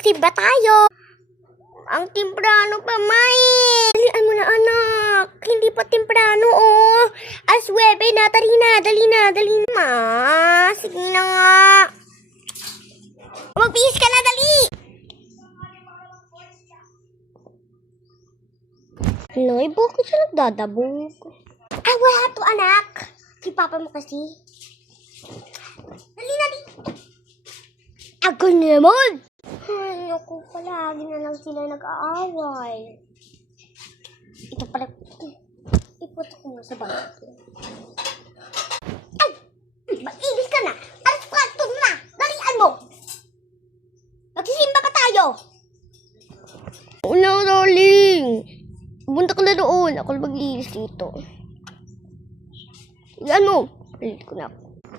Magsimba tayo. Ang temprano pa, May. Dalian mo na, anak. Hindi pa temprano, oh. As 9 na. Dali na. Ma, sige na nga. Magbihis ka na, dali. Nay, bakit siya nagdadabog? Ay, wala to, anak. Si papa mo kasi. Dali na, dali. Ako naman. Ay, naku, palagi na lang sila nag-aaway. Ito pala. Iputo ko nga sa balat. Ay! Mag-ibig ka na. Alas 4 na. Dalian mo. Magsisimba pa tayo. No, darling. Punta ka na doon. Ako lang mag-iis dito. Yan mo. Palit ko na ako.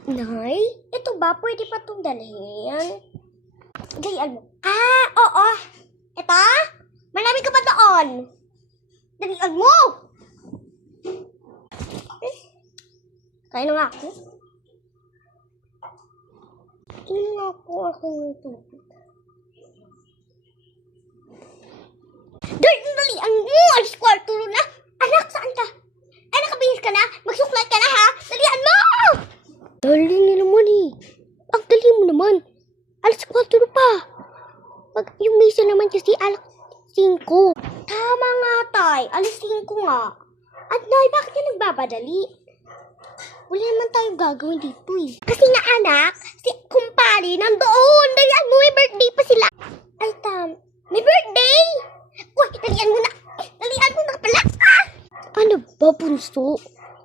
Nay, ito ba? Pwede pa itong dalhin? Dalian mo. Ah, oo. Ito? Marami ka pa doon. Dalian mo. Kaya na nga ako. Kaya nga ako ng tubig. Dalian mo. Alis kwarto na. Anak, saan ka? Ay, nakabihis ka na? Magsuklay ka na, ha? Dalian mo. Dali na naman eh. Ang dali mo naman. Alas 4 pa. Pag yung misa naman kasi alas 5. Tama nga, tay. Alas 5 nga. At nay, bakit ka nagbabadali? Wala naman tayong gagawin dito eh. Kasi nga anak, si kumpari nandoon. Dalian mo, may birthday pa sila. Ay, may birthday? Uy, dalian mo na. Dalian mo na pala. Ah! Ano ba, bunso?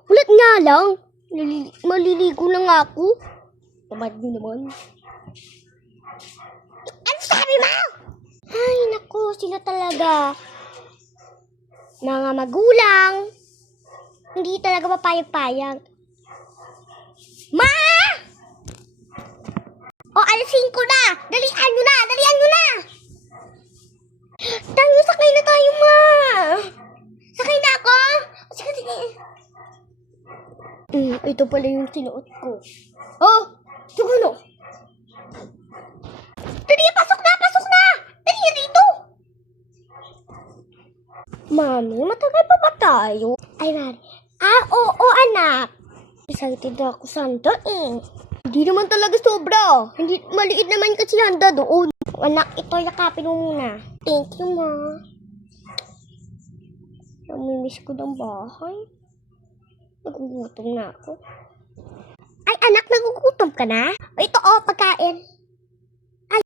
Ulat nga lang. Maliligo na nga ako. Tamad mo naman. Ano sabi mo? Ay, naku, sila talaga. Mga magulang. Hindi talaga mapayag-payag. Ma! O, alas 5 na. Dalian nyo na. Tayo, sakay na tayo, ma. Sakay na ako. Sige. Ito pala yung sinuot ko. Oh, yung ano? Dali, pasok na. Dali na dito. Mami, matagal pa ba tayo? Ay, Mari. Oo, anak. Excited ako sa handa eh. Hindi naman talaga sobra. Hindi, maliit naman kasi handa doon. Anak, ito yakapin mo muna. Thank you, ma. Namimiss ko ng bahay. Nagugutom na ako. Ay, anak, nagugutom ka na? O ito, pagkain.